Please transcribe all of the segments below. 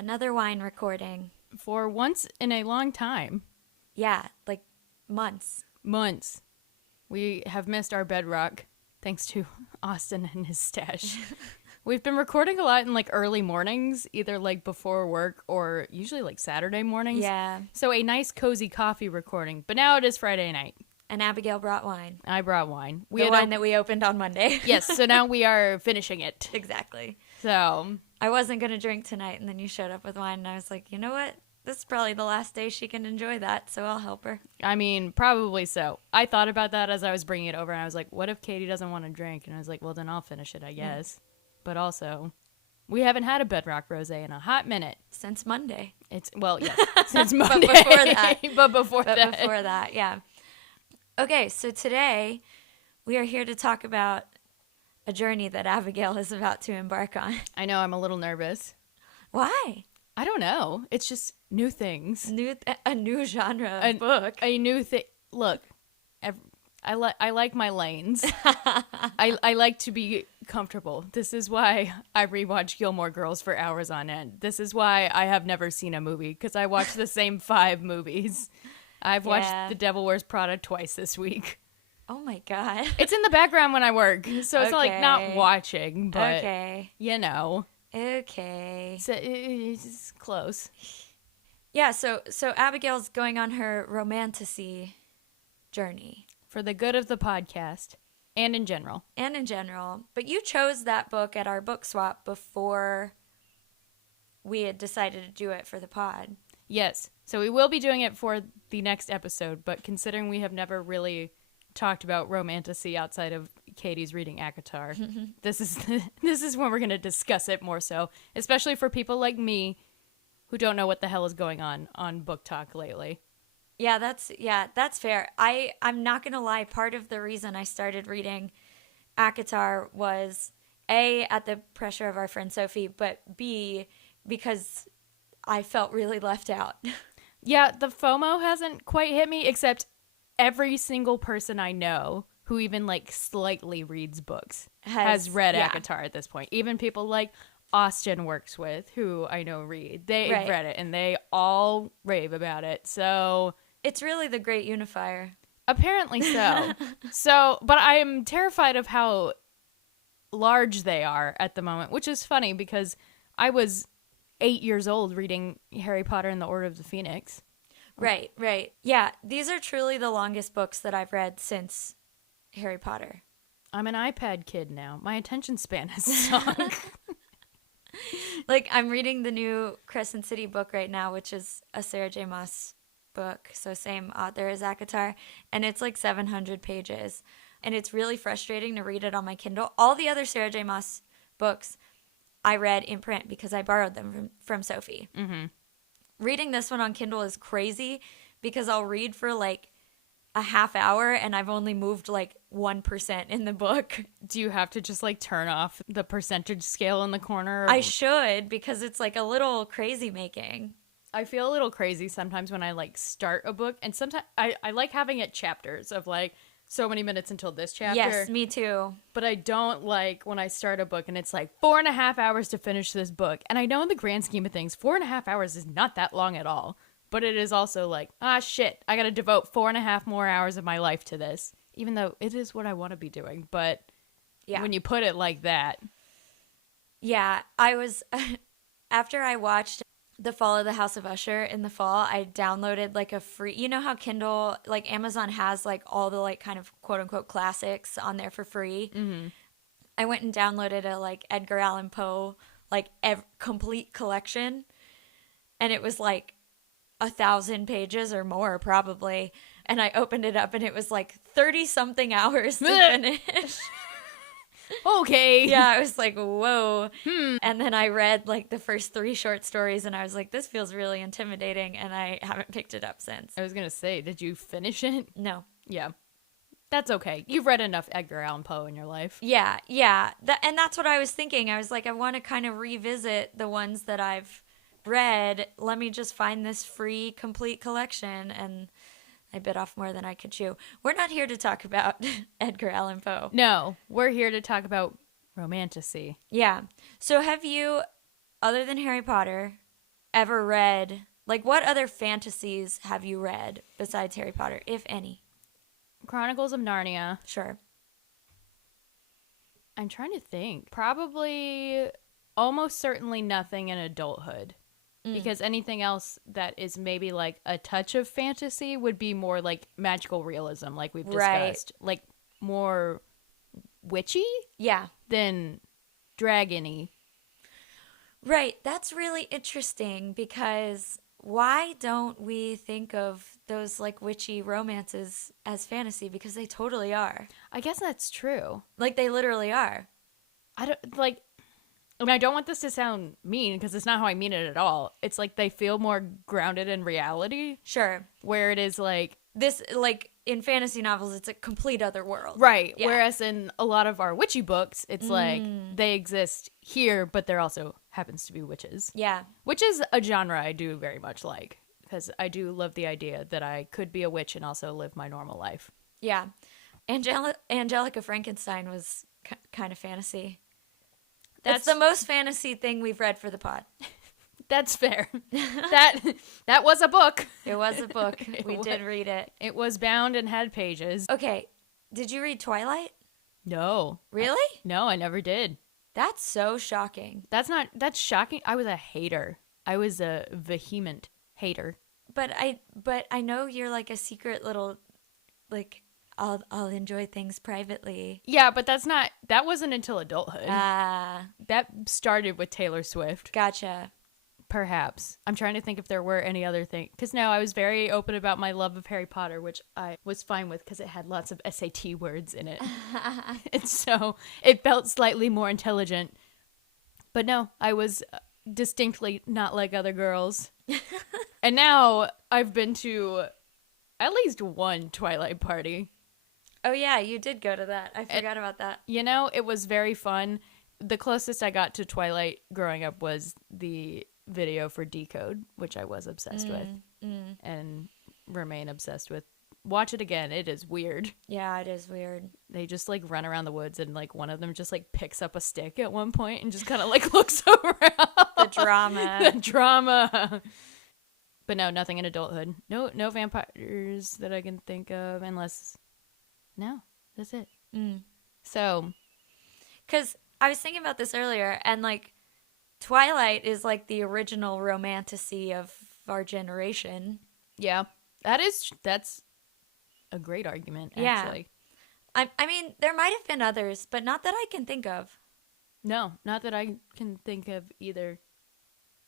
Another wine recording. For once in a long time. Yeah, like months. Months. We have missed our bedrock, thanks to Austin and his stash. We've been recording a lot in like early mornings, either like before work or usually like Saturday mornings. Yeah. So a nice cozy coffee recording. But now it is Friday night. And Abigail brought wine. I brought wine. The wine that we opened on Monday. Yes, so now we are finishing it. Exactly. So I wasn't going to drink tonight, and then you showed up with wine, and I was like, you know what? This is probably the last day she can enjoy that, so I'll help her. I mean, probably so. I thought about that as I was bringing it over, and I was like, what if Katey doesn't want to drink? And I was like, well, then I'll finish it, I guess. But also, we haven't had a Bedrock Rosé in a hot minute. Since Monday. Well, yes, since Monday. But before that. But before that, yeah. Okay, so today we are here to talk about a journey that Abigail is about to embark on. I know, I'm a little nervous. Why? I don't know. It's just new things. A new genre of book. A new thing. Look, I like my lanes. I like to be comfortable. This is why I rewatch Gilmore Girls for hours on end. This is why I have never seen a movie, because I watch the same 5 movies. I've watched The Devil Wears Prada twice this week. Oh my God. It's in the background when I work, so it's like not watching, but you know. Okay. So it's close. Yeah, so Abigail's going on her romantasy journey. For the good of the podcast, and in general. But you chose that book at our book swap before we had decided to do it for the pod. Yes. So we will be doing it for the next episode, but considering we have never really talked about romantasy outside of Katey's reading ACOTAR, this is when we're going to discuss it more so, especially for people like me who don't know what the hell is going on BookTok lately. Yeah, that's fair. I'm not going to lie, part of the reason I started reading ACOTAR was A, at the pressure of our friend Sophie, but B, because I felt really left out. Yeah, the FOMO hasn't quite hit me, except every single person I know who even like slightly reads books has read ACOTAR at this point. Even people like Austin works with, who I know read. They've read it, and they all rave about it. So it's really the great unifier. Apparently so. But I am terrified of how large they are at the moment, which is funny because I was 8 years old reading Harry Potter and the Order of the Phoenix. Right. Yeah, these are truly the longest books that I've read since Harry Potter. I'm an iPad kid now. My attention span has sunk. Like, I'm reading the new Crescent City book right now, which is a Sarah J. Maas book. So same author as ACOTAR. And it's like 700 pages. And it's really frustrating to read it on my Kindle. All the other Sarah J. Maas books I read in print because I borrowed them from Sophie. Mm-hmm. Reading this one on Kindle is crazy because I'll read for like a half hour and I've only moved like 1% in the book. Do you have to just like turn off the percentage scale in the corner? I should, because it's like a little crazy making. I feel a little crazy sometimes when I like start a book, and sometimes I like having it chapters of like so many minutes until this chapter. Yes, me too. But I don't like when I start a book and it's like 4.5 hours to finish this book. And I know in the grand scheme of things, 4.5 hours is not that long at all. But it is also like, shit, I got to devote 4.5 more hours of my life to this. Even though it is what I want to be doing. But when you put it like that. Yeah, I was, after I watched The Fall of the House of Usher in the fall, I downloaded like a free, you know how Kindle, like Amazon has like all the like kind of quote unquote classics on there for free. Mm-hmm. I went and downloaded a like Edgar Allan Poe, like complete collection. And it was like 1,000 pages or more probably. And I opened it up and it was like 30 something hours to finish. Okay. Yeah, I was like, whoa. And then I read like the first 3 short stories and I was like, this feels really intimidating, and I haven't picked it up since. I was going to say, did you finish it? No. Yeah. That's okay. You've read enough Edgar Allan Poe in your life. Yeah. And that's what I was thinking. I was like, I want to kind of revisit the ones that I've read. Let me just find this free complete collection, and I bit off more than I could chew. We're not here to talk about Edgar Allan Poe. No, we're here to talk about romantasy. Yeah. So have you, other than Harry Potter, ever read, like, what other fantasies have you read besides Harry Potter, if any? Chronicles of Narnia. Sure. I'm trying to think. Probably, almost certainly nothing in adulthood. Because anything else that is maybe like a touch of fantasy would be more like magical realism, like we've discussed. Right. Like more witchy? Yeah. Than dragony. Right. That's really interesting because why don't we think of those like witchy romances as fantasy? Because they totally are. I guess that's true. Like they literally are. I don't like. I mean, I don't want this to sound mean because it's not how I mean it at all. It's like they feel more grounded in reality. Sure. Where it is like this, like in fantasy novels, it's a complete other world. Right. Yeah. Whereas in a lot of our witchy books, it's like they exist here, but there also happens to be witches. Yeah. Which is a genre I do very much like because I do love the idea that I could be a witch and also live my normal life. Yeah. Angelica Frankenstein was kind of fantasy. That's the most fantasy thing we've read for the pod. That's fair. That was a book. It was a book. We did read it. It was bound and had pages. Okay. Did you read Twilight? No. Really? No, I never did. That's so shocking. That's shocking. I was a hater. I was a vehement hater. But I know you're like a secret little, like, I'll enjoy things privately. Yeah, but that wasn't until adulthood. That started with Taylor Swift. Gotcha. Perhaps. I'm trying to think if there were any other things. Because no, I was very open about my love of Harry Potter, which I was fine with because it had lots of SAT words in it. And so it felt slightly more intelligent. But no, I was distinctly not like other girls. And now I've been to at least one Twilight party. Oh, yeah, you did go to that. I forgot about that. You know, it was very fun. The closest I got to Twilight growing up was the video for Decode, which I was obsessed with and remain obsessed with. Watch it again. It is weird. Yeah, it is weird. They just like run around the woods and like one of them just like picks up a stick at one point and just kind of like looks around. The drama. The drama. But no, nothing in adulthood. No vampires that I can think of unless... No, that's it. So, because I was thinking about this earlier, and like Twilight is like the original romantasy of our generation. Yeah, that's a great argument. Actually, yeah. I mean, there might have been others, but not that I can think of. No, not that I can think of either.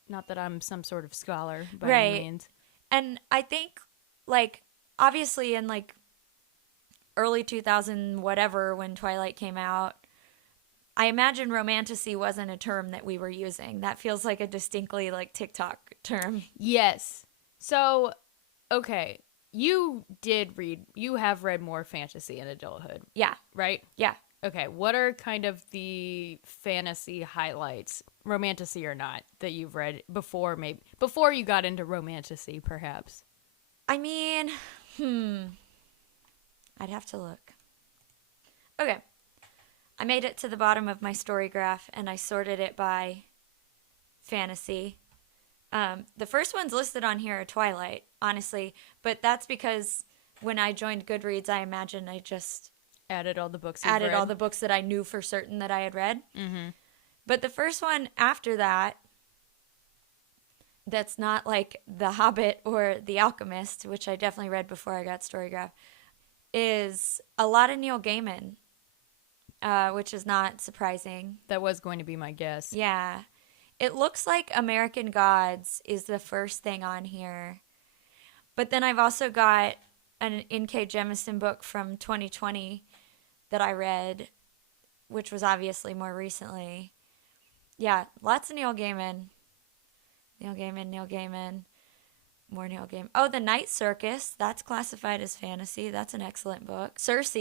Not that I'm some sort of scholar by any means. And I think, like, obviously in like early 2000 whatever when Twilight came out, I imagine romantasy wasn't a term that we were using. That feels like a distinctly like TikTok term. Yes. So, okay, you have read more fantasy in adulthood. Yeah. Right? Yeah. Okay, what are kind of the fantasy highlights, romantasy or not, that you've read before you got into romantasy perhaps? I mean, I'd have to look. Okay. I made it to the bottom of my story graph, and I sorted it by fantasy. The first ones listed on here are Twilight, honestly. But that's because when I joined Goodreads, I imagine I just... Added all the books all the books that I knew for certain that I had read. Mm-hmm. But the first one after that, that's not like The Hobbit or The Alchemist, which I definitely read before I got Storygraph, is a lot of Neil Gaiman, which is not surprising. That was going to be my guess. Yeah. It looks like American Gods is the first thing on here. But then I've also got an N.K. Jemisin book from 2020 that I read, which was obviously more recently. Yeah, lots of Neil Gaiman. Neil Gaiman. More Neil Gaiman. Oh, The Night Circus. That's classified as fantasy. That's an excellent book. Circe.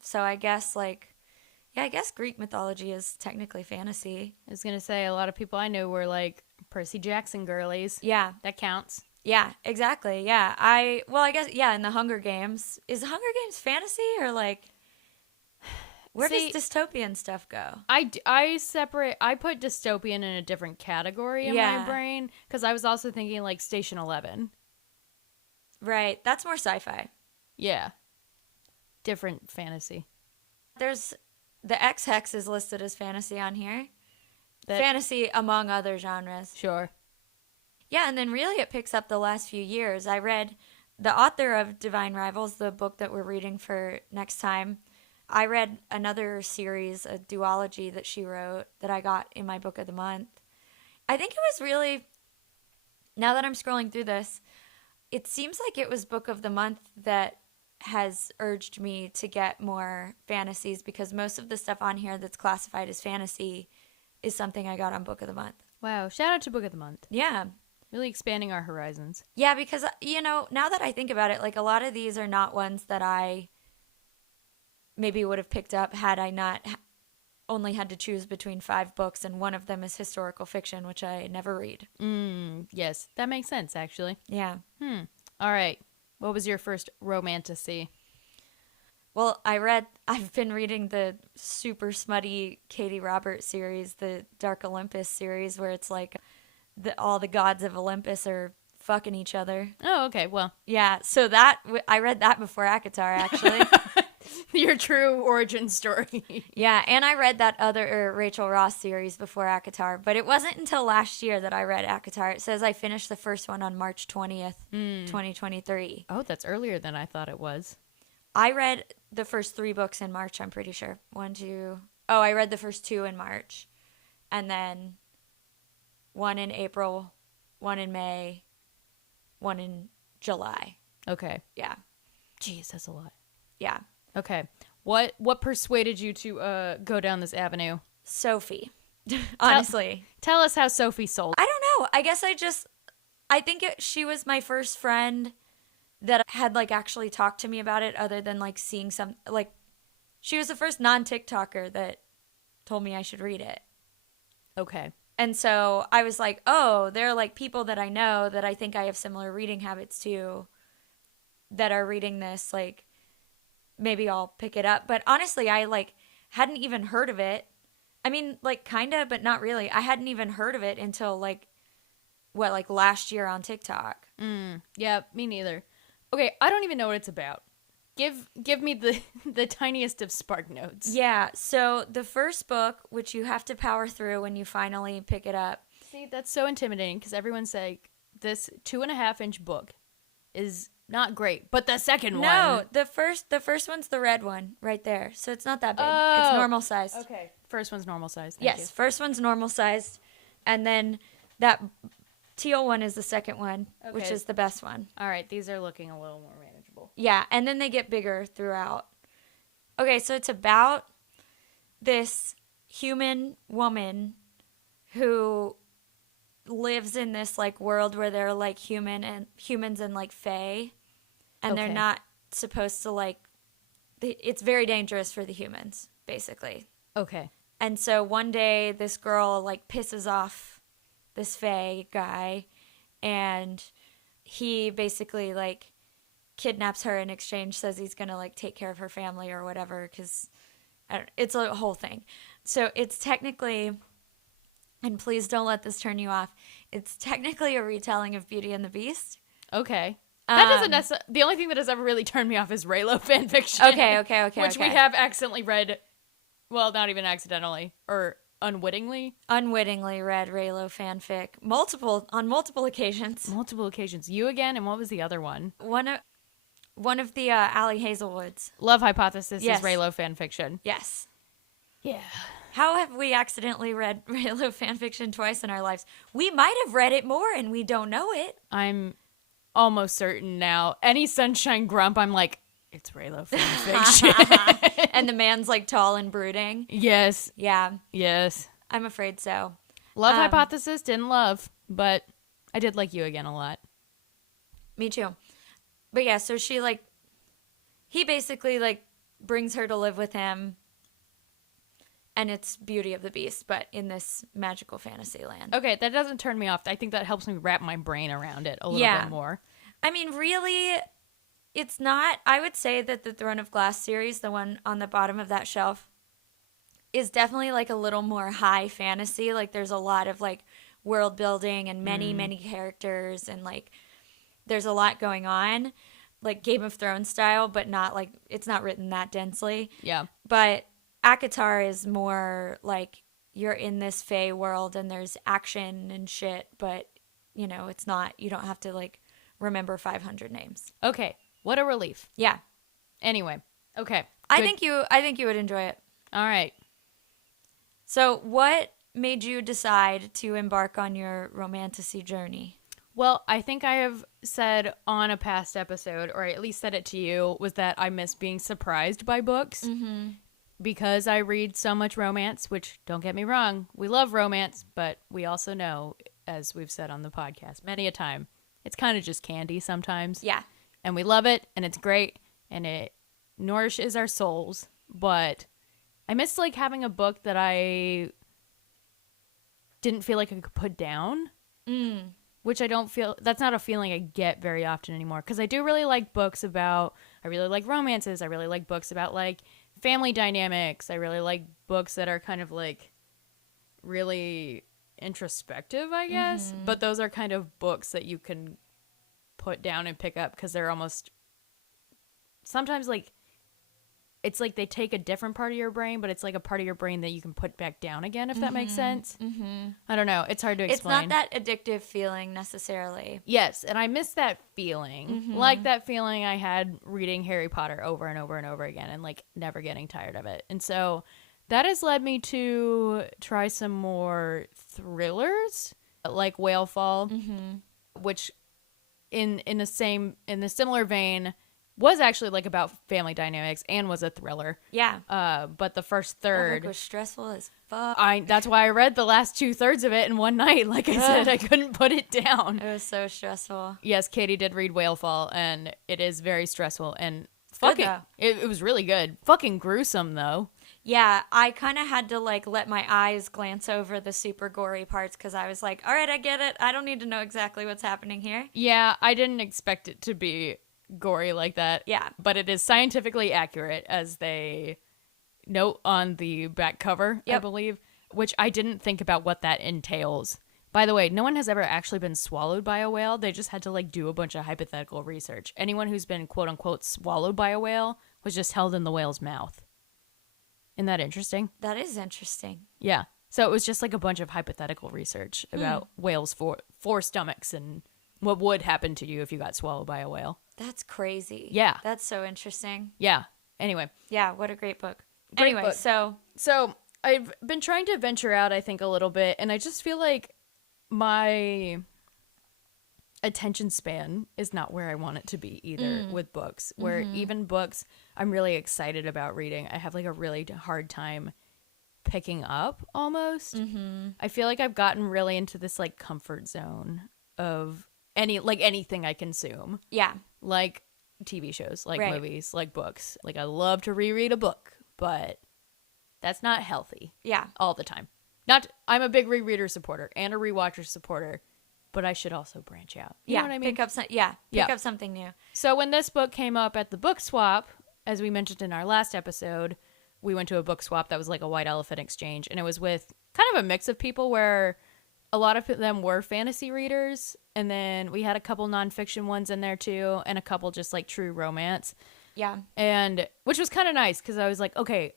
So I guess I guess Greek mythology is technically fantasy. I was going to say a lot of people I knew were like Percy Jackson girlies. Yeah. That counts. Yeah, exactly. Yeah. I guess, yeah, in the Hunger Games. Is the Hunger Games fantasy or like... Where does dystopian stuff go? I put dystopian in a different category in my brain because I was also thinking like Station 11. Right. That's more sci-fi. Yeah. Different fantasy. There's the X-Hex is listed as fantasy on here. Fantasy among other genres. Sure. Yeah, and then really it picks up the last few years. I read the author of Divine Rivals, the book that we're reading for next time. I read another series, a duology that she wrote that I got in my book of the month. I think it was really, now that I'm scrolling through this, it seems like it was book of the month that has urged me to get more fantasies because most of the stuff on here that's classified as fantasy is something I got on book of the month. Wow. Shout out to book of the month. Yeah. Really expanding our horizons. Yeah, because, now that I think about it, like a lot of these are not ones that I maybe would have picked up had I not only had to choose between 5 books, and one of them is historical fiction, which I never read. Yes, that makes sense, actually. Yeah. All right. What was your first romantasy? Well, I've been reading the super smutty Katie Roberts series, the Dark Olympus series, where it's like all the gods of Olympus are fucking each other. Oh, okay. Well. Yeah, so I read that before ACOTAR, actually. Your true origin story. Yeah, and I read that other Rachel Ross series before ACOTAR, but it wasn't until last year that I read ACOTAR. It says I finished the first one on March 20th, 2023. Oh, that's earlier than I thought it was. I read the first 3 books in March, I'm pretty sure. I read the first 2 in March, and then 1 in April, 1 in May, 1 in July. Okay. Yeah. Jeez, that's a lot. Yeah. Okay. What persuaded you to go down this avenue? Sophie. Honestly. Tell us how Sophie sold. I don't know. I guess I think she was my first friend that had like actually talked to me about it other than like seeing some, like she was the first non-TikToker that told me I should read it. Okay. And so I was like, oh, there are like people that I know that I think I have similar reading habits to that are reading this, like maybe I'll pick it up. But honestly, I like hadn't even heard of it. I mean, like kind of, but not really. I hadn't even heard of it until like last year on TikTok. Yeah, me neither. Okay, I don't even know what it's about. Give me the tiniest of spark notes. Yeah, so the first book, which you have to power through when you finally pick it up. See, that's so intimidating because everyone's like, this 2.5-inch book is not great, but the second one. No, the first one's the red one right there. So it's not that big. It's normal sized. Okay. First one's normal sized. Yes, first one's normal sized, and then that teal one is the second one, which is the best one. All right, these are looking a little more manageable. Yeah, and then they get bigger throughout. Okay, so it's about this human woman who lives in this like world where they're like humans and like fae, and they're not supposed to like. It's very dangerous for the humans, basically. Okay. And so one day, this girl like pisses off this fae guy, and he basically like kidnaps her in exchange, says he's gonna like take care of her family or whatever, because it's a whole thing. So it's technically, and please don't let this turn you off, it's technically a retelling of Beauty and the Beast. Okay. That doesn't necessarily, the only thing that has ever really turned me off is Raylo fanfiction. Okay. Which we have accidentally read, well, not even accidentally, or unwittingly. Unwittingly read Raylo fanfic on multiple occasions. Multiple occasions. You again, and what was the other one? One of the Allie Hazelwoods. Love Hypothesis Yes. is Raylo fanfiction. Yes. Yeah. How have we accidentally read Raylo fanfiction twice in our lives? We might have read it more and we don't know it. I'm almost certain now. Any Sunshine Grump, I'm like, it's Raylo fanfiction. And the man's like tall and brooding. Yes. Yeah. Yes. I'm afraid so. Love Hypothesis, didn't love, but I did like You Again a lot. Me too. But yeah, so he basically like brings her to live with him, and it's Beauty of the Beast, but in this magical fantasy land. Okay, that doesn't turn me off. I think that helps me wrap my brain around it a little bit more. I mean, really, it's not. I would say that the Throne of Glass series, the one on the bottom of that shelf, is definitely like a little more high fantasy. Like there's a lot of like world building and many characters, and like there's a lot going on, like Game of Thrones style, but not like it's not written that densely. Yeah. But Akatar is more like you're in this Fae world and there's action and shit, but you know, it's not, you don't have to like remember 500 names. Okay. What a relief. Yeah. Anyway. Okay. I Good. think you would enjoy it. All right. So, what made you decide to embark on your romantasy journey? Well, I think I have said on a past episode, or I at least said it to you, was that I miss being surprised by books. Because I read so much romance, which, don't get me wrong, we love romance, but we also know, as we've said on the podcast many a time, it's kind of just candy sometimes. Yeah. And we love it, and it's great, and it nourishes our souls. But I miss, like, having a book that I didn't feel like I could put down. Which I don't feel, that's not a feeling I get very often anymore. Because I do really like books about, I really like romances. I really like books about, like, family dynamics. I really like books that are kind of, like, really introspective, I guess. But those are kind of books that you can put down and pick up because they're almost, sometimes, like, it's like they take a different part of your brain, but it's like a part of your brain that you can put back down again, if that makes sense. I don't know. It's hard to explain. It's not that addictive feeling necessarily. Yes, and I miss that feeling. Like that feeling I had reading Harry Potter over and over and over again and, like, never getting tired of it. And so that has led me to try some more thrillers, like Whale Fall, which in a similar vein was actually, like, about family dynamics and was a thriller. Yeah. But the first That third book was stressful as fuck. that's why I read the last 2/3 of it in one night. Like I said, I couldn't put it down. It was so stressful. Yes, Katey did read Whale Fall, and it is very stressful and Good, fucking though. it was really good. Fucking gruesome though. Yeah, I kind of had to like let my eyes glance over the super gory parts because I was like, all right, I get it. I don't need to know exactly what's happening here. Yeah, I didn't expect it to be gory like that. Yeah. But it is scientifically accurate, as they note on the back cover, I believe, which I didn't think about what that entails. By the way, no one has ever actually been swallowed by a whale. They just had to, like, do a bunch of hypothetical research. Anyone who's been, quote unquote, swallowed by a whale was just held in the whale's mouth. Isn't that interesting? That is interesting. Yeah. So it was just like a bunch of hypothetical research about whales' four stomachs and what would happen to you if you got swallowed by a whale. That's crazy. Yeah. That's so interesting. Yeah. Anyway. Yeah, what a great book. Great Anyway, book. So I've been trying to venture out, I think, a little bit, and I just feel like my attention span is not where I want it to be either with books, where even books I'm really excited about reading, I have, like, a really hard time picking up almost. I feel like I've gotten really into this, like, comfort zone of anything I consume. yeah. Like TV shows, like Right. movies, like books. Like, I love to reread a book, but that's not healthy Yeah. all the time. I'm a big rereader supporter and a rewatcher supporter, but I should also branch out. You know what I mean? Pick up something new. So when this book came up at the book swap, as we mentioned in our last episode, we went to a book swap that was like a white elephant exchange, and it was with kind of a mix of people where a lot of them were fantasy readers, and then we had a couple nonfiction ones in there too, and a couple just like true romance. Yeah. And which was kind of nice because I was like, okay,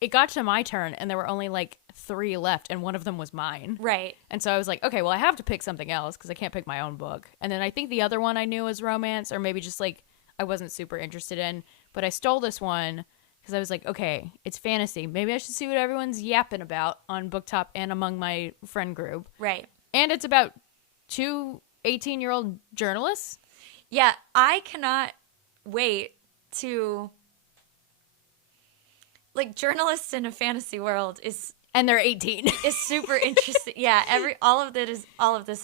it got to my turn and there were only like 3 left, and one of them was mine. Right. And so I was like, okay, well, I have to pick something else because I can't pick my own book. And then I think the other one I knew was romance, or maybe just like I wasn't super interested in, but I stole this one because I was like, okay, it's fantasy. Maybe I should see what everyone's yapping about on BookTok and among my friend group. Right. And it's about 2 18-year-old journalists. Yeah, I cannot wait to, like, journalists in a fantasy world is And they're 18. is super interesting. Yeah, all of this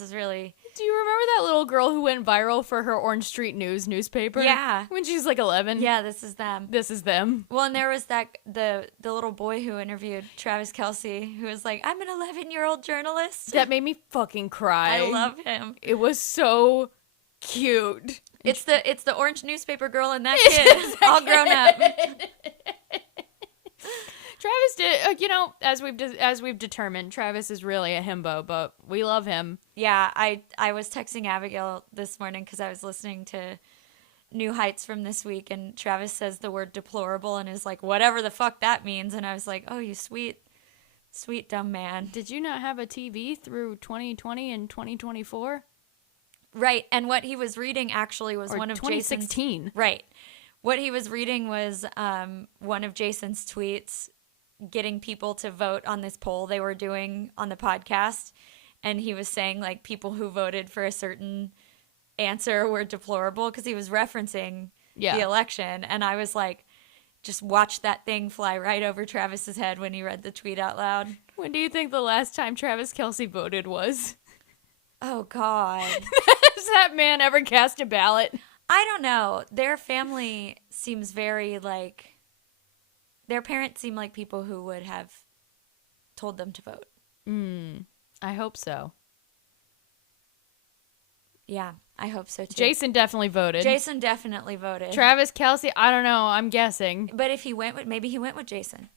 is really. Do you remember that little girl who went viral for her Orange Street News newspaper? Yeah. When she was like 11? Yeah, this is them. This is them. Well, and there was the little boy who interviewed Travis Kelce, who was like, "I'm an 11-year-old journalist." That made me fucking cry. I love him. It was so cute. It's the orange newspaper girl and that kid all grown up. Travis did, as we've determined, Travis is really a himbo, but we love him. Yeah, I was texting Abigail this morning because I was listening to New Heights from this week, and Travis says the word deplorable and is like, whatever the fuck that means. And I was like, oh, you sweet, sweet dumb man. Did you not have a TV through 2020 and 2024? Right, and what he was reading actually was Or one of 2016. Jason's... Right. What he was reading was one of Jason's tweets getting people to vote on this poll they were doing on the podcast. And he was saying, like, people who voted for a certain answer were deplorable because he was referencing the election. And I was like, just watch that thing fly right over Travis's head when he read the tweet out loud. When do you think the last time Travis Kelce voted was? Oh, God. Has that man ever cast a ballot? I don't know. Their family seems very, like... Their parents seem like people who would have told them to vote. I hope so. Yeah, I hope so, too. Jason definitely voted. Jason definitely voted. Travis Kelce, I don't know. I'm guessing. But if he went with... Maybe he went with Jason.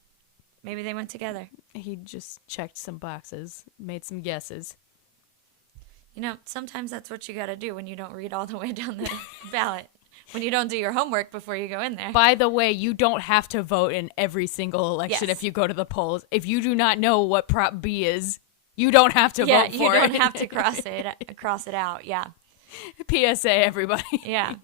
Maybe they went together. He just checked some boxes, made some guesses. You know, sometimes that's what you got to do when you don't read all the way down the ballot. When you don't do your homework before you go in there. By the way, you don't have to vote in every single election Yes. if you go to the polls. If you do not know what Prop B is, you don't have to vote for it. Yeah, you don't have to cross it out. Yeah. PSA, everybody. Yeah.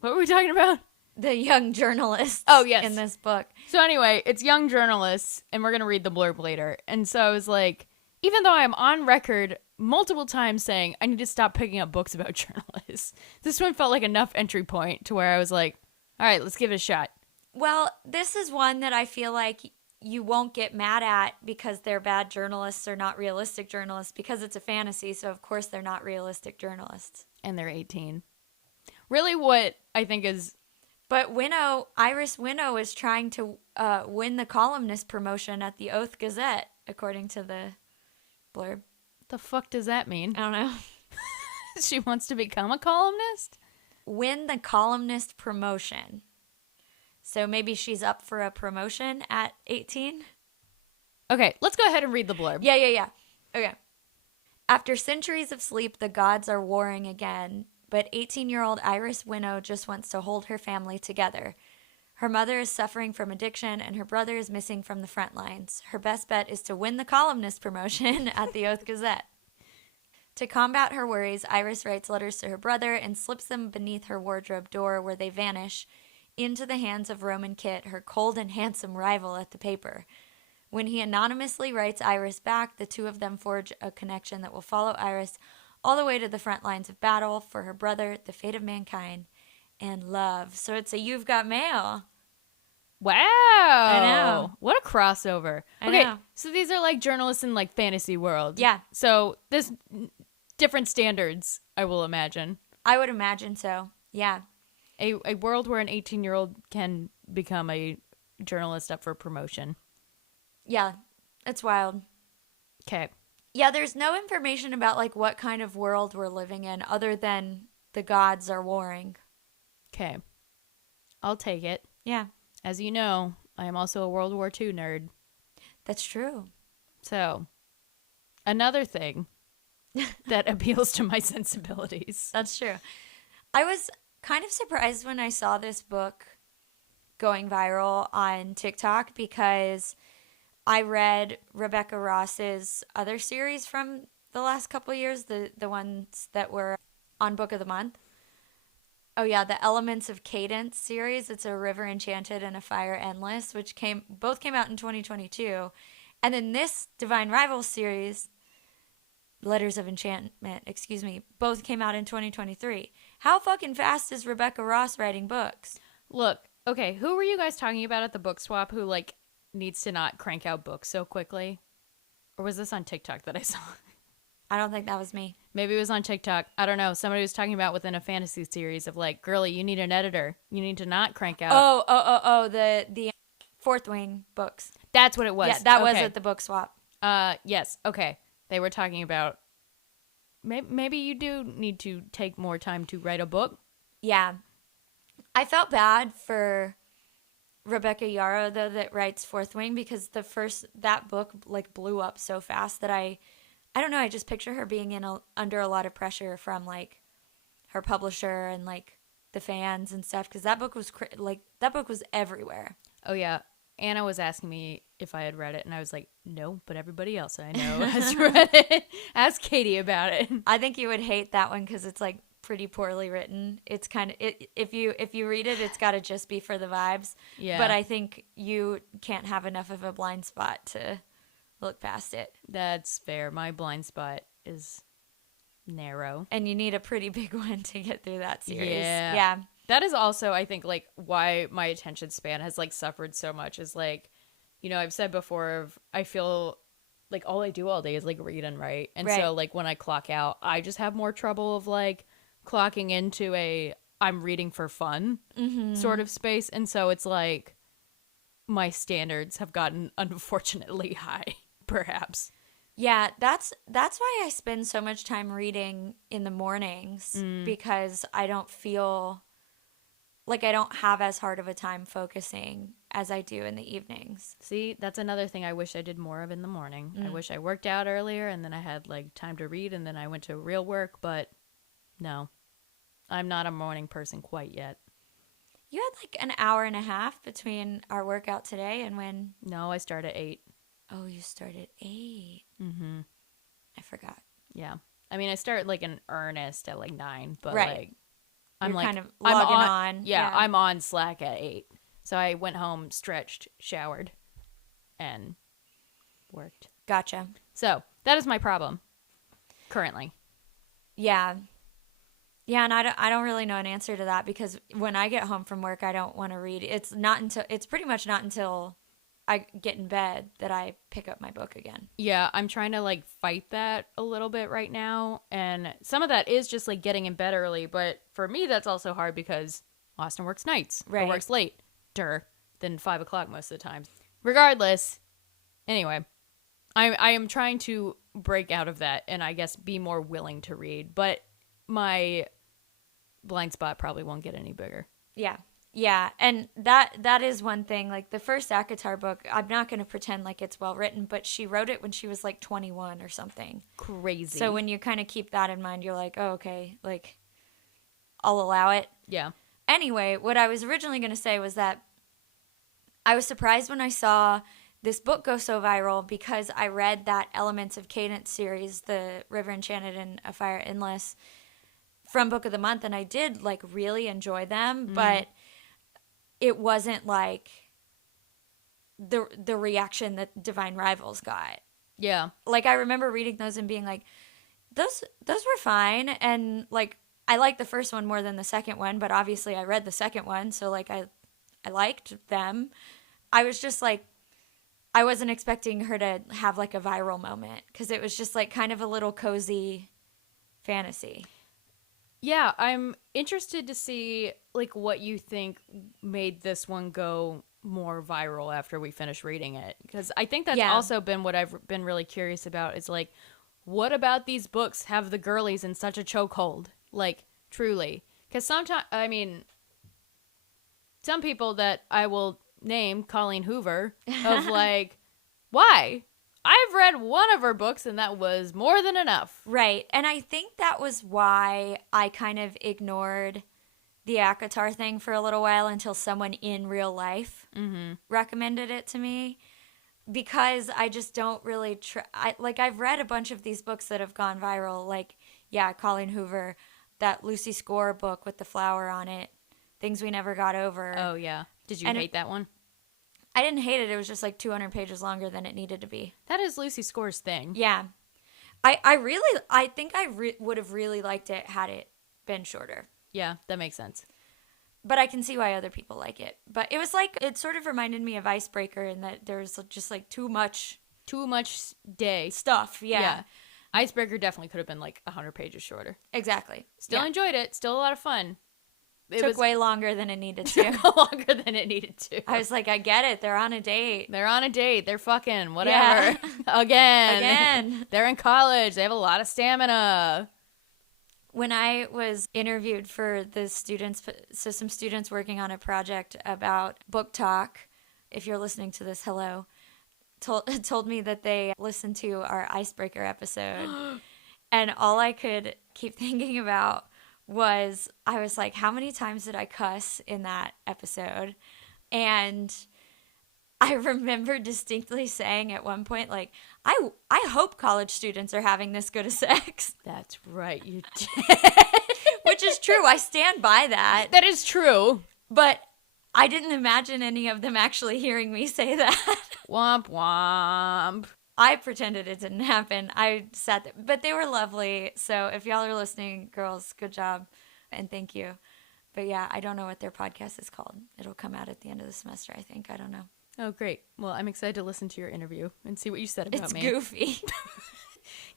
What were we talking about? The young journalists yes. in this book. So anyway, it's young journalists, and we're going to read the blurb later. And so I was like, even though I'm on record multiple times saying I need to stop picking up books about journalists, this one felt like enough entry point to where I was like, all right, let's give it a shot. Well, this is one that I feel like you won't get mad at because they're bad journalists or not realistic journalists because it's a fantasy, so of course they're not realistic journalists. And they're 18. Really what I think is... But Iris Winnow is trying to win the columnist promotion at the Oath Gazette, according to the blurb. The fuck does that mean? I don't know. She wants to become a columnist? Win the columnist promotion. So maybe she's up for a promotion at 18? Okay, let's go ahead and read the blurb. Yeah. Okay. After centuries of sleep, the gods are warring again, but 18-year-old Iris Winnow just wants to hold her family together. Her mother is suffering from addiction, and her brother is missing from the front lines. Her best bet is to win the columnist promotion at the Oath Gazette. To combat her worries, Iris writes letters to her brother and slips them beneath her wardrobe door, where they vanish into the hands of Roman Kit, her cold and handsome rival at the paper. When he anonymously writes Iris back, the two of them forge a connection that will follow Iris all the way to the front lines of battle for her brother, the fate of mankind, and love. So it's a You've Got Mail. Wow. I know. What a crossover. I Okay, know. so these are like journalists in like fantasy world. Yeah. So this different standards, I will imagine. I would imagine so. Yeah. A world where an 18-year-old can become a journalist up for promotion. Yeah. It's wild. Okay. Yeah, there's no information about like what kind of world we're living in other than the gods are warring. Okay. I'll take it. Yeah. As you know, I am also a World War II nerd. That's true. So, another thing that appeals to my sensibilities. That's true. I was kind of surprised when I saw this book going viral on TikTok because I read Rebecca Ross's other series from the last couple of years, the ones that were on Book of the Month. Oh yeah, the Elements of Cadence series. It's a River Enchanted and a Fire Endless, which both came out in 2022. And then this Divine Rivals series, Letters of Enchantment, both came out in 2023. How fucking fast is Rebecca Ross writing books? Look, okay, who were you guys talking about at the book swap who like needs to not crank out books so quickly? Or was this on TikTok that I saw? I don't think that was me. Maybe it was on TikTok. I don't know. Somebody was talking about within a fantasy series of like, girlie, you need an editor. You need to not crank out. The Fourth Wing books. That's what it was. Yeah, that was at the book swap. Yes. Okay. They were talking about maybe you do need to take more time to write a book. Yeah. I felt bad for Rebecca Yarrow, though, that writes Fourth Wing, because that book like blew up so fast that I don't know, I just picture her being under a lot of pressure from like her publisher and like the fans and stuff, because that book was that book was everywhere. Oh yeah, Anna was asking me if I had read it, and I was like, no, but everybody else I know has read it. Ask Katie about it. I think you would hate that one because it's like pretty poorly written. It's kind of if you read it, it's got to just be for the vibes. Yeah, but I think you can't have enough of a blind spot to look past it. That's fair. My blind spot is narrow, and you need a pretty big one to get through that series. Yeah. That is also, I think, like why my attention span has like suffered so much. Is like, you know, I've said before, I feel like all I do all day is like read and write, and so like when I clock out, I just have more trouble of like clocking into I'm reading for fun sort of space, and so it's like my standards have gotten unfortunately high, perhaps. Yeah, that's why I spend so much time reading in the mornings, because I don't feel like I don't have as hard of a time focusing as I do in the evenings. See, that's another thing I wish I did more of in the morning. I wish I worked out earlier and then I had like time to read and then I went to real work, but no. I'm not a morning person quite yet. You had like an hour and a half between our workout today and when... No, I start at 8. Oh, you start at 8. Mm-hmm. I forgot. Yeah. I mean, I start like in earnest at like 9, but like... I'm You're like, kind of logging on. Yeah, I'm on Slack at 8. So I went home, stretched, showered, and worked. Gotcha. So that is my problem currently. Yeah. Yeah, and I don't really know an answer to that, because when I get home from work, I don't want to read. It's pretty much not until I get in bed that I pick up my book again. Yeah, I'm trying to like fight that a little bit right now, and some of that is just like getting in bed early, but for me that's also hard because Austin works nights or works late, than 5 o'clock most of the time. Regardless, anyway, I am trying to break out of that and I guess be more willing to read, but my blind spot probably won't get any bigger. Yeah, and that is one thing. Like the first ACOTAR book, I'm not going to pretend like it's well written, but she wrote it when she was like 21 or something. Crazy. So when you kind of keep that in mind, you're like, oh, okay, like I'll allow it. Yeah. Anyway, what I was originally going to say was that I was surprised when I saw this book go so viral, because I read that Elements of Cadence series, the River Enchanted and A Fire Endless, from Book of the Month, and I did like really enjoy them, but it wasn't like the reaction that Divine Rivals got. Yeah. Like I remember reading those and being like, those were fine, and like I liked the first one more than the second one, but obviously I read the second one, so like I liked them. I was just like, I wasn't expecting her to have like a viral moment, because it was just like kind of a little cozy fantasy. Yeah, I'm interested to see like what you think made this one go more viral after we finish reading it, because I think that's also been what I've been really curious about, is like, what about these books have the girlies in such a chokehold, like truly? Because sometimes, I mean, some people that I will name, Colleen Hoover, of like, why? I've read one of her books and that was more than enough. Right. And I think that was why I kind of ignored the ACOTAR thing for a little while until someone in real life recommended it to me, because I just don't really I've read a bunch of these books that have gone viral, like Colleen Hoover, that Lucy Score book with the flower on it, Things We Never Got Over. Oh yeah. Did you hate that one? I didn't hate it. It was just like 200 pages longer than it needed to be. That is Lucy Score's thing. Yeah. I think I would have really liked it had it been shorter. Yeah, that makes sense. But I can see why other people like it. But it was like, it sort of reminded me of Icebreaker in that there's just like too much day stuff. Yeah. Icebreaker definitely could have been like 100 pages shorter. Exactly. Still enjoyed it. Still a lot of fun. It took way longer than it needed to. Took longer than it needed to. I was like, I get it. They're on a date. They're fucking whatever. Yeah. Again. Again. They're in college. They have a lot of stamina. When I was interviewed for the students, so some students working on a project about BookTok, if you're listening to this, hello, told me that they listened to our icebreaker episode. And all I could keep thinking about was, I was like, how many times did I cuss in that episode? And I remember distinctly saying at one point, like, I hope college students are having this good a sex. That's right, you did. Which is true. I stand by that. That is true. But I didn't imagine any of them actually hearing me say that. Womp womp. I pretended it didn't happen. I sat there. But they were lovely. So if y'all are listening, girls, good job. And thank you. But yeah, I don't know what their podcast is called. It'll come out at the end of the semester, I think. I don't know. Oh, great. Well, I'm excited to listen to your interview and see what you said about me. It's goofy.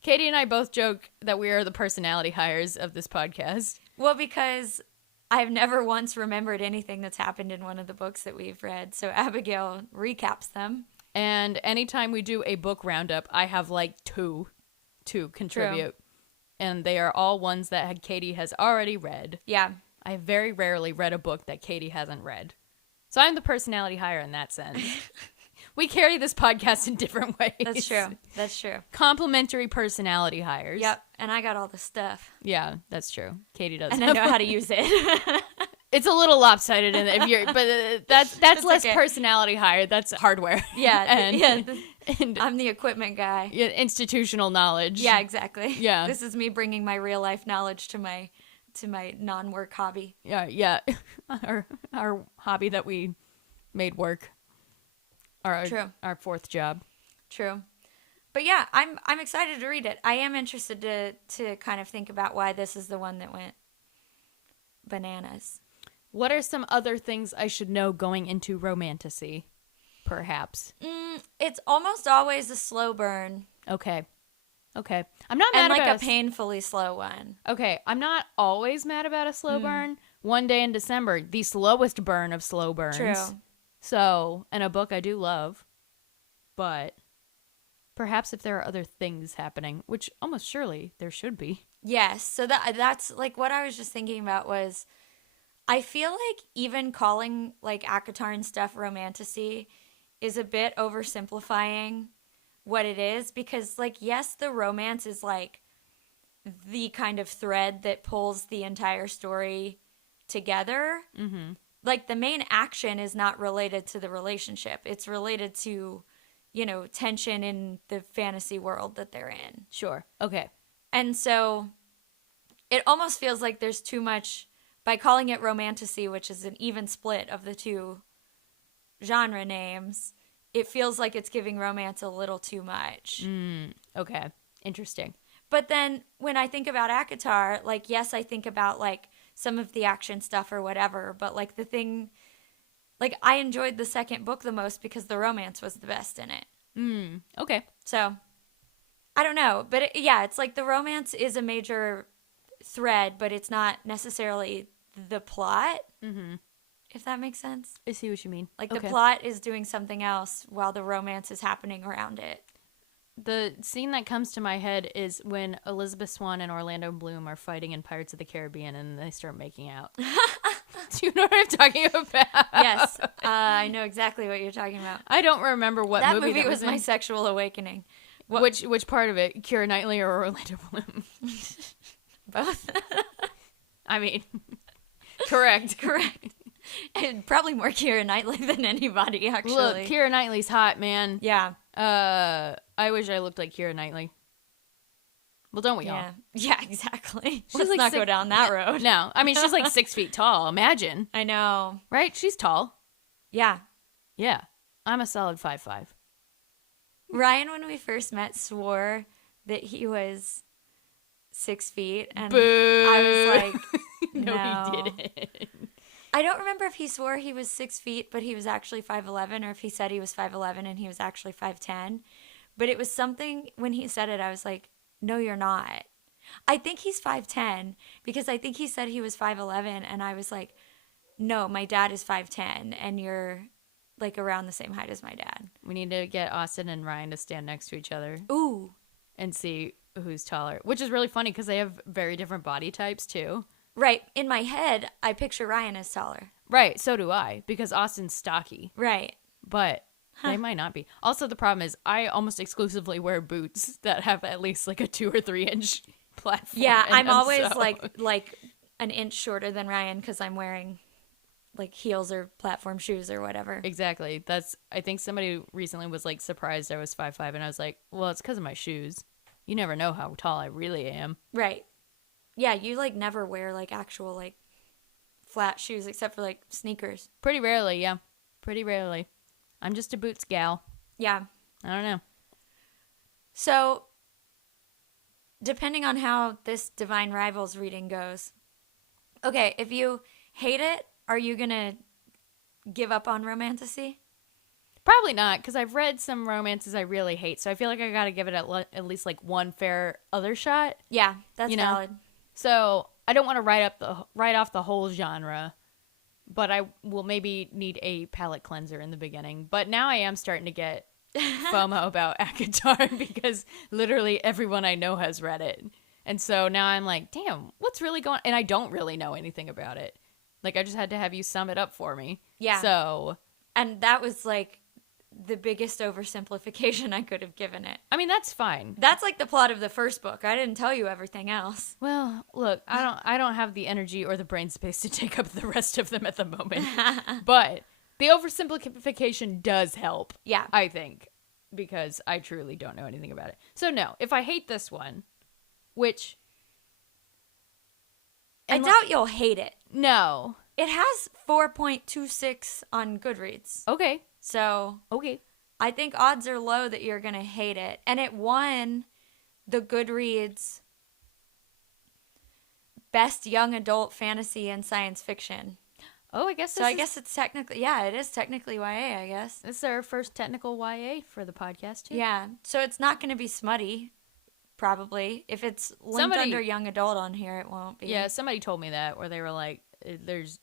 Katey and I both joke that we are the personality hires of this podcast. Well, because I've never once remembered anything that's happened in one of the books that we've read. So Abigail recaps them. And anytime we do a book roundup, I have like two to contribute. True. And they are all ones that Katey has already read. Yeah. I have very rarely read a book that Katey hasn't read. So I'm the personality hire in that sense. We carry this podcast in different ways. That's true. That's true. Complementary personality hires. Yep. And I got all the stuff. Yeah, that's true. Katey does. And I know how to use it. It's a little lopsided, if you're, but that's less okay. Personality hire. That's hardware. Yeah, and I'm the equipment guy. Yeah, institutional knowledge. Yeah, exactly. Yeah, this is me bringing my real life knowledge to my non-work hobby. Yeah. Our hobby that we made work. Our fourth job. True. But yeah, I'm excited to read it. I am interested to kind of think about why this is the one that went bananas. What are some other things I should know going into romantasy, perhaps? It's almost always a slow burn. Okay. I'm not mad about like a painfully slow one. Okay, I'm not always mad about a slow burn. One day in December, the slowest burn of slow burns. True. So, and a book I do love, but perhaps if there are other things happening, which almost surely there should be. Yes, so that's like what I was just thinking about was, I feel like even calling like ACOTAR and stuff romantasy is a bit oversimplifying what it is, because like, yes, the romance is like the kind of thread that pulls the entire story together. Mm-hmm. Like the main action is not related to the relationship. It's related to, tension in the fantasy world that they're in. Sure. Okay. And so it almost feels like there's too much, by calling it romantasy, which is an even split of the two genre names, it feels like it's giving romance a little too much. Okay. Interesting. But then when I think about ACOTAR, like, yes, I think about like some of the action stuff or whatever, but like the thing, like I enjoyed the second book the most because the romance was the best in it. Okay. So I don't know, but it's like the romance is a major thread, but it's not necessarily the plot. Mm-hmm. If that makes sense. I see what you mean. Like the plot is doing something else while the romance is happening around it. The scene that comes to my head is when Elizabeth Swann and Orlando Bloom are fighting in Pirates of the Caribbean and they start making out. Do you know what I'm talking about? Yes, I know exactly what you're talking about. I don't remember what that movie that was my sexual awakening. Which part of it? Keira Knightley or Orlando Bloom? Both. I mean, correct. And probably more Keira Knightley than anybody, actually. Look, Keira Knightley's hot, man. Yeah. I wish I looked like Keira Knightley. Well, don't we all? Yeah, exactly. Let's not go down that road. No. I mean, she's like 6 feet tall. Imagine. I know. Right? She's tall. Yeah. Yeah. I'm a solid 5'5". Ryan, when we first met, swore that he was 6 feet. And Boo. I was like, no, he didn't. I don't remember if he swore he was 6 feet, but he was actually 5'11", or if he said he was 5'11" and he was actually 5'10". But it was something, when he said it, I was like, no, you're not. I think he's 5'10", because I think he said he was 5'11", and I was like, no, my dad is 5'10", and you're like around the same height as my dad. We need to get Austin and Ryan to stand next to each other. Ooh. And see who's taller, which is really funny because they have very different body types too. Right. In my head, I picture Ryan as taller. Right. So do I, because Austin's stocky. Right. But they might not be. Also, the problem is I almost exclusively wear boots that have at least like a 2 or 3 inch platform. Yeah, in I'm them, always so- like an inch shorter than Ryan because I'm wearing like heels or platform shoes or whatever. Exactly. I think somebody recently was like surprised I was 5'5", and I was like, well, it's because of my shoes. You never know how tall I really am. Right. Yeah, you like never wear like actual like flat shoes except for like sneakers. Pretty rarely, yeah. Pretty rarely. I'm just a boots gal. Yeah. I don't know. So, depending on how this Divine Rivals reading goes, okay, if you hate it, are you gonna give up on romantasy? Probably not, because I've read some romances I really hate, so I feel like I gotta give it at least like one fair other shot. Yeah, that's valid. So I don't want to write off the whole genre, but I will maybe need a palate cleanser in the beginning. But now I am starting to get FOMO about ACOTAR because literally everyone I know has read it. And so now I'm like, damn, what's really going on? And I don't really know anything about it. Like, I just had to have you sum it up for me. Yeah. So. And that was like the biggest oversimplification I could have given it. I mean, that's fine. That's like the plot of the first book. I didn't tell you everything else. Well, look, I don't have the energy or the brain space to take up the rest of them at the moment. But the oversimplification does help. Yeah. I think, because I truly don't know anything about it. So no, if I hate this one, which I doubt you'll hate it. No. It has 4.26 on Goodreads. Okay. So Okay. I think odds are low that you're going to hate it. And it won the Goodreads Best Young Adult Fantasy and Science Fiction. Oh, I guess so. I guess it's technically, yeah, it is technically YA, I guess. This is our first technical YA for the podcast, too. Yeah. So it's not going to be smutty, probably. If it's linked under young adult on here, it won't be. Yeah, somebody told me that, where they were like, there's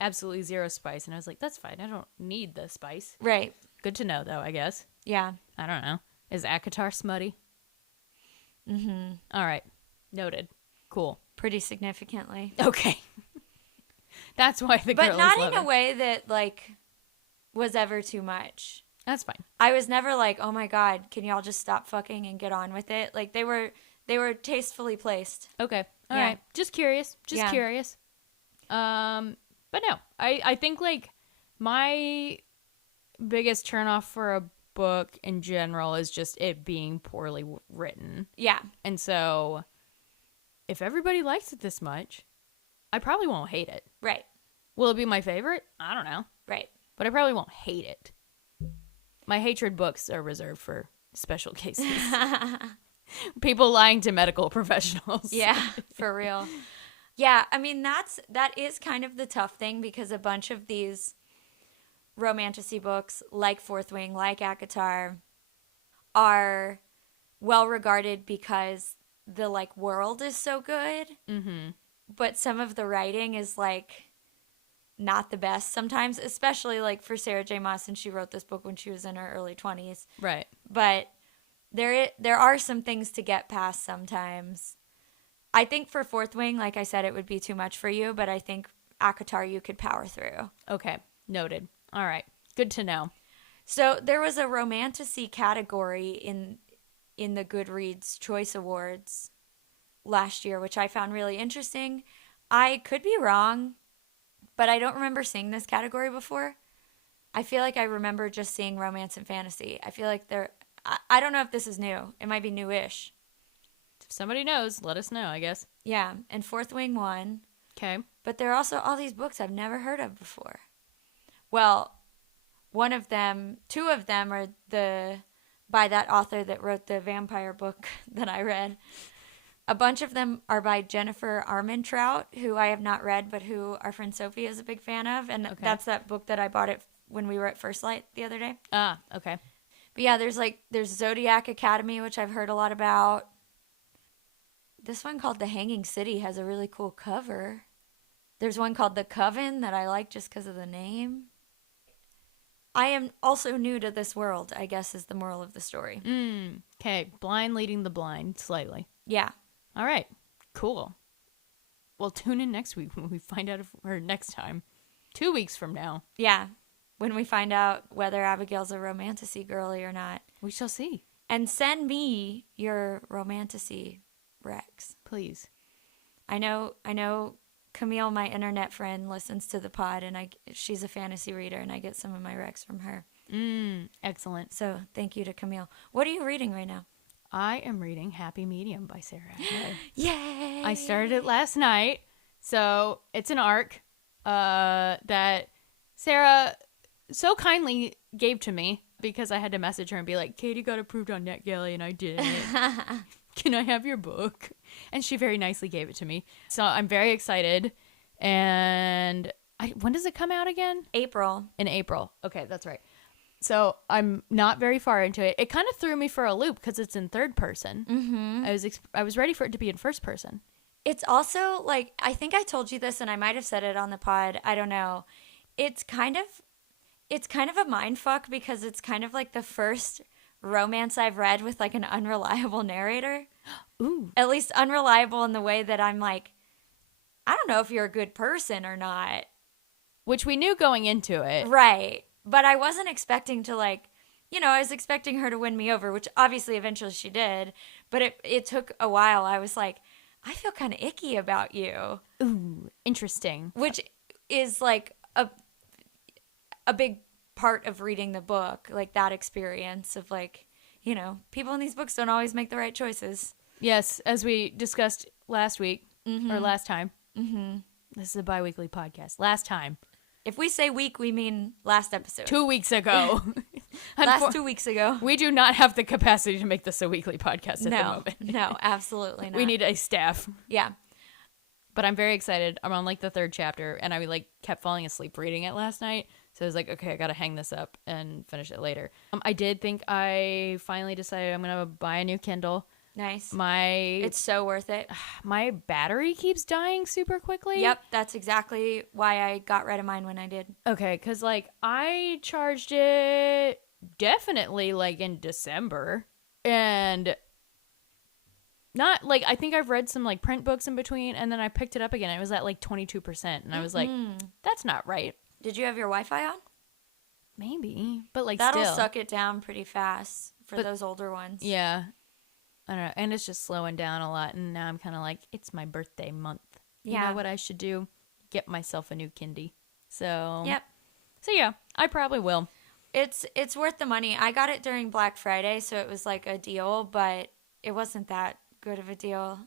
absolutely zero spice. And I was like, that's fine. I don't need the spice. Right. Good to know, though, I guess. Yeah. I don't know. Is ACOTAR smutty? Mm-hmm. All right. Noted. Cool. Pretty significantly. Okay. That's why the girlies But not love in a it. way that, like, was ever too much. That's fine. I was never like, oh my God, can y'all just stop fucking and get on with it? Like, they were tastefully placed. Okay. All Yeah. right. Just curious. Yeah. Curious. But no, I think like my biggest turnoff for a book in general is just it being poorly written. Yeah. And so if everybody likes it this much, I probably won't hate it. Right. Will it be my favorite? I don't know. Right. But I probably won't hate it. My hatred books are reserved for special cases. People lying to medical professionals. Yeah, for real. Yeah, I mean, that is kind of the tough thing because a bunch of these romantasy books, like Fourth Wing, like ACOTAR, are well regarded because the like world is so good. Mm-hmm. But some of the writing is like not the best sometimes, especially like for Sarah J. Maas, and she wrote this book when she was in her early 20s. Right. But there are some things to get past sometimes. I think for Fourth Wing, like I said, it would be too much for you, but I think ACOTAR you could power through. Okay. Noted. All right. Good to know. So there was a romantasy category in the Goodreads Choice Awards last year, which I found really interesting. I could be wrong, but I don't remember seeing this category before. I feel like I remember just seeing romance and fantasy. I feel like I don't know if this is new. It might be newish. If somebody knows, let us know, I guess. Yeah, and Fourth Wing won. Okay. But there are also all these books I've never heard of before. Well, two of them are by that author that wrote the vampire book that I read. A bunch of them are by Jennifer Armentrout, who I have not read, but who our friend Sophie is a big fan of. And that's that book that I bought it when we were at First Light the other day. Ah, okay. But yeah, there's Zodiac Academy, which I've heard a lot about. This one called The Hanging City has a really cool cover. There's one called The Coven that I like just because of the name. I am also new to this world, I guess is the moral of the story. Okay, blind leading the blind slightly. Yeah. All right, cool. Well, tune in next week when we find out or next time. 2 weeks from now. Yeah. When we find out whether Abigail's a romantasy girly or not. We shall see. And send me your romantasy Rex. Please. I know Camille, my internet friend, listens to the pod, and she's a fantasy reader, and I get some of my Rex from her. Excellent. So thank you to Camille. What are you reading right now? I am reading Happy Medium by Sarah Abigail. Yay! I started it last night. So it's an arc that Sarah so kindly gave to me because I had to message her and be like, Katey got approved on NetGalley, and I did. Can I have your book? And she very nicely gave it to me. So I'm very excited. And when does it come out again? April. In April. Okay, that's right. So I'm not very far into it. It kind of threw me for a loop because it's in third person. Mm-hmm. I was ready for it to be in first person. It's also like, I think I told you this and I might have said it on the pod. I don't know. It's kind of a mind fuck because it's kind of like the first romance I've read with like an unreliable narrator. Ooh. At least unreliable in the way that I'm like, I don't know if you're a good person or not. Which we knew going into it. Right. But I wasn't expecting to I was expecting her to win me over, which obviously eventually she did. But it took a while. I was like, I feel kind of icky about you. Ooh, interesting. Which is like a big part of reading the book, like that experience of like, people in these books don't always make the right choices. Yes, as we discussed last week, or last time. Mm-hmm. This is a bi-weekly podcast. Last time. If we say week, we mean last episode. 2 weeks ago. Last 2 weeks ago. We do not have the capacity to make this a weekly podcast at the moment. No, absolutely not. We need a staff. Yeah. But I'm very excited. I'm on like the third chapter, and I kept falling asleep reading it last night. So I was like, okay, I got to hang this up and finish it later. I did think I finally decided I'm going to buy a new Kindle. Nice. It's so worth it. My battery keeps dying super quickly. Yep, that's exactly why I got rid of mine when I did. Okay, because I charged it definitely in December, and not I think I've read some print books in between, and then I picked it up again. It was at 22%, and I was like, that's not right. Did you have your Wi-Fi on? Maybe, but that'll still. suck it down pretty fast for those older ones. Yeah. I don't know. And it's just slowing down a lot. And now I'm kind of like, it's my birthday month. You know what I should do? Get myself a new Kindle. So, yep. So, yeah, I probably will. It's worth the money. I got it during Black Friday, so it was a deal, but it wasn't that good of a deal.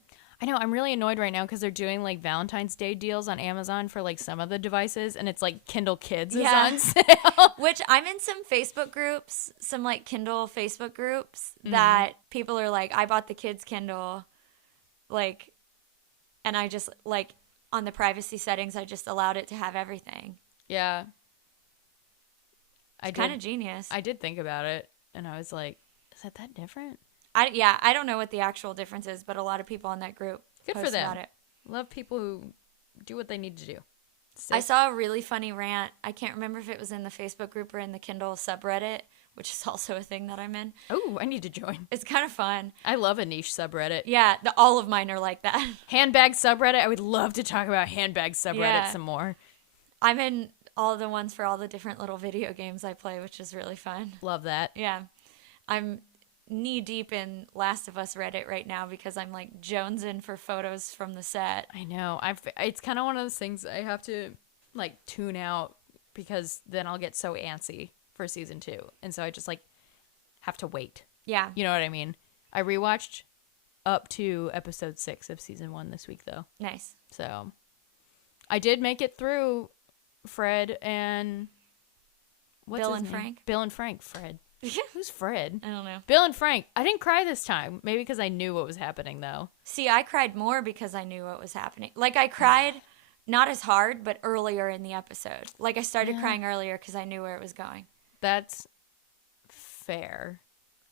I know. I'm really annoyed right now because they're doing Valentine's Day deals on Amazon for some of the devices, and it's Kindle Kids is on sale. Which I'm in some Facebook groups, some Kindle Facebook groups that people are I bought the kids Kindle, and I just on the privacy settings, I just allowed it to have everything. Yeah. It's kind of genius. I did think about it, and I was like, is that different? I don't know what the actual difference is, but a lot of people on that group post for them. About it. Love people who do what they need to do. I saw a really funny rant. I can't remember if it was in the Facebook group or in the Kindle subreddit, which is also a thing that I'm in. Oh, I need to join. It's kind of fun. I love a niche subreddit. Yeah, all of mine are like that. Handbag subreddit. I would love to talk about handbag subreddit some more. I'm in all of the ones for all the different little video games I play, which is really fun. Love that. Yeah. I'm knee deep in Last of Us Reddit right now because I'm jonesing for photos from the set. I know. It's kind of one of those things I have to tune out because then I'll get so antsy for season 2. And so I just have to wait. Yeah. You know what I mean? I rewatched up to episode 6 of season 1 this week though. Nice. So I did make it through Fred and Bill and Frank. Bill and Frank. Fred. Who's Fred? I don't know. Bill and Frank. I didn't cry this time. Maybe because I knew what was happening, though. See, I cried more because I knew what was happening. I cried not as hard, but earlier in the episode. I started crying earlier because I knew where it was going. That's fair.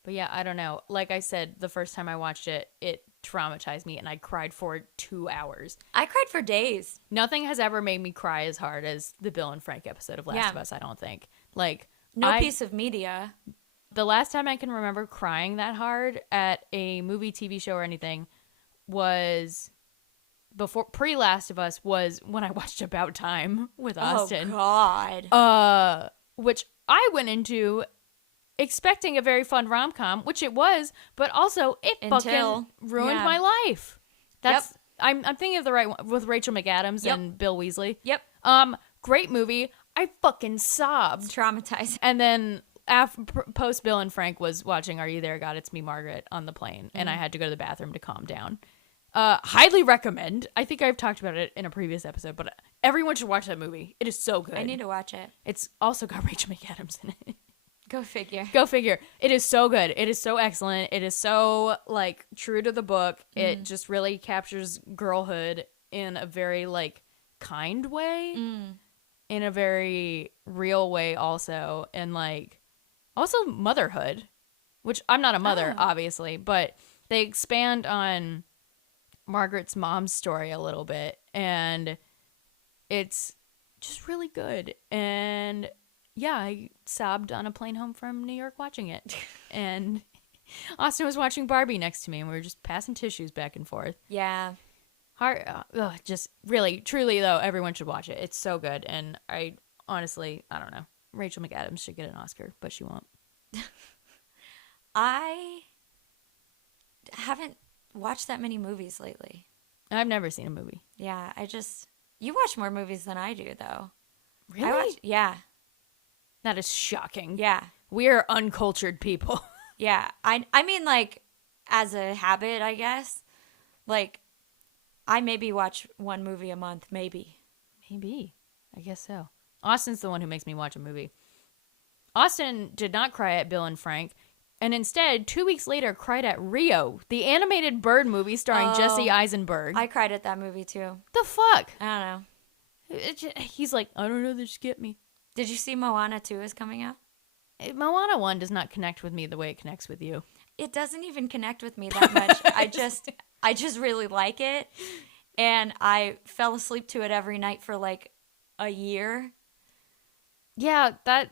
But yeah, I don't know. Like I said, the first time I watched it, it traumatized me, and I cried for 2 hours. I cried for days. Nothing has ever made me cry as hard as the Bill and Frank episode of Last of Us, I don't think. No piece of media. The last time I can remember crying that hard at a movie, TV show, or anything was before pre-Last of Us, was when I watched About Time with Austin. Oh, God. Which I went into expecting a very fun rom-com, which it was, but also it fucking ruined my life. That's I'm thinking of the right one with Rachel McAdams and Bill Weasley. Yep. Great movie. I fucking sobbed. It's traumatizing. And then post Bill and Frank was watching Are You There, God? It's Me, Margaret on the plane, and I had to go to the bathroom to calm down. Highly recommend. I think I've talked about it in a previous episode, but everyone should watch that movie. It is so good. I need to watch it. It's also got Rachel McAdams in it. Go figure. Go figure. It is so good. It is so excellent. It is so, like, true to the book. It just really captures girlhood in a very, like, kind way. In a very real way also. And, like, also motherhood. Which, I'm not a mother, obviously. But they expand on Margaret's mom's story a little bit. And it's just really good. And yeah, I sobbed on a plane home from New York watching it. And Austin was watching Barbie next to me, and we were just passing tissues back and forth. Yeah. Just really, truly, though, everyone should watch it. It's so good. And I honestly, I don't know. Rachel McAdams should get an Oscar, but she won't. I haven't watched that many movies lately. I've never seen a movie. Yeah, you watch more movies than I do, though. Really? Yeah. That is shocking. Yeah. We are uncultured people. Yeah. I mean, like, as a habit, I guess. Like, I maybe watch one movie a month, maybe. Maybe. I guess so. Austin's the one who makes me watch a movie. Austin did not cry at Bill and Frank, and instead, 2 weeks later, cried at Rio, the animated bird movie starring Jesse Eisenberg. I cried at that movie, too. The fuck? I don't know. He's like, I don't know, they just get me. Did you see Moana 2 is coming out? Moana 1 does not connect with me the way it connects with you. It doesn't even connect with me that much. I just really like it. And I fell asleep to it every night for like a year. Yeah, that...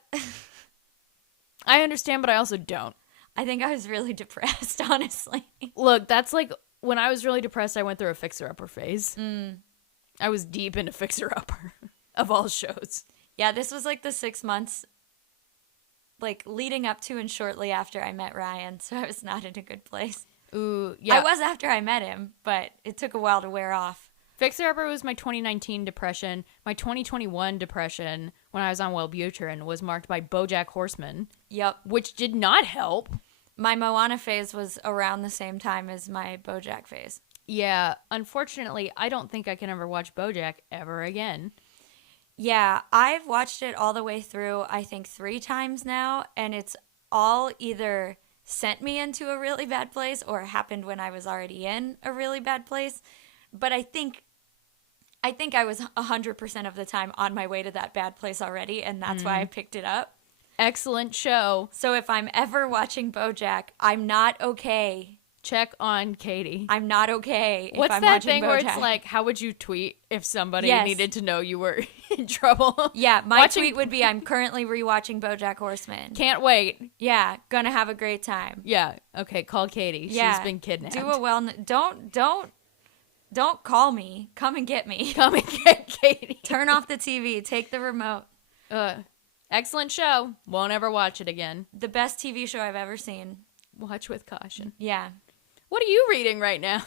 I understand, but I also don't. I think I was really depressed, honestly. Look, that's like... When I was really depressed, I went through a fixer-upper phase. I was deep into fixer-upper of all shows. Yeah, this was like the 6 months, like, leading up to and shortly after I met Ryan, so I was not in a good place. Ooh, yeah. I was after I met him, but it took a while to wear off. Fixer-upper was my 2019 depression. My 2021 depression, when I was on Wellbutrin, was marked by BoJack Horseman. Yep. Which did not help. My Moana phase was around the same time as my BoJack phase. Yeah, unfortunately, I don't think I can ever watch BoJack ever again. Yeah, I've watched it all the way through, I think 3 times now, and it's all either sent me into a really bad place or happened when I was already in a really bad place. But I think I was 100% of the time on my way to that bad place already, and that's why I picked it up. Excellent show. So if I'm ever watching BoJack, I'm not okay. Check on Katie. I'm not okay if What's I'm that watching thing BoJack. where it's like, how would you tweet if somebody needed to know you were in trouble? Yeah, my tweet would be, I'm currently rewatching BoJack Horseman. Can't wait. Yeah, gonna have a great time. Yeah, okay, call Katie. Yeah, she's been kidnapped. Do a don't call me. Come and get me. Come and get Katie. Turn off the TV. Take the remote. Excellent show. Won't ever watch it again. The best TV show I've ever seen. Watch with caution. Yeah. What are you reading right now?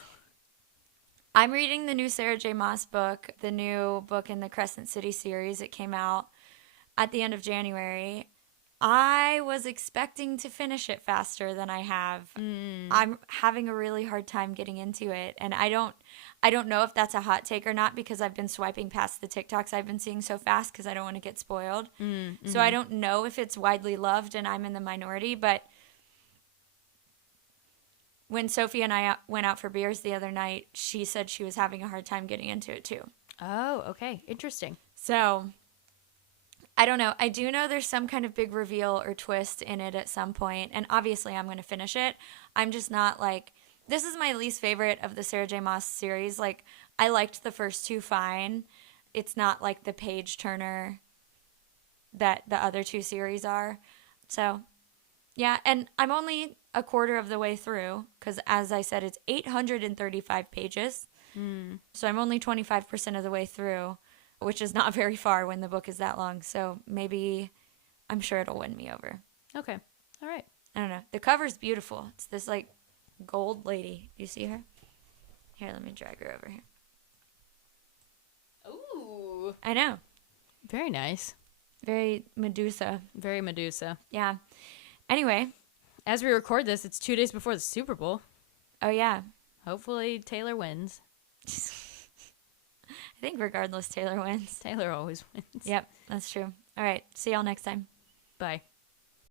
I'm reading the new Sarah J. Maas book, the new book in the Crescent City series. It came out at the end of January. I was expecting to finish it faster than I have. I'm having a really hard time getting into it, and I don't know if that's a hot take or not because I've been swiping past the TikToks I've been seeing so fast because I don't want to get spoiled. So I don't know if it's widely loved and I'm in the minority, but when Sophie and I went out for beers the other night, she said she was having a hard time getting into it too. Oh, okay. Interesting. So, I don't know. I do know there's some kind of big reveal or twist in it at some point, and obviously I'm going to finish it. I'm just not like... This is my least favorite of the Sarah J. Maas series. Like, I liked the first 2 fine. It's not like the page turner that the other two series are. So, yeah, and I'm only a quarter of the way through because, as I said, it's 835 pages. So I'm only 25% of the way through, which is not very far when the book is that long. So maybe I'm sure it'll win me over. Okay. All right. I don't know. The cover's beautiful. It's this like gold lady. Do you see her? Here, let me drag her over here. Ooh. I know. Very nice. Very Medusa. Very Medusa. Yeah. Anyway. As we record this, it's 2 days before the Super Bowl. Oh, yeah. Hopefully Taylor wins. I think regardless, Taylor wins. Taylor always wins. Yep, that's true. All right. See y'all next time. Bye.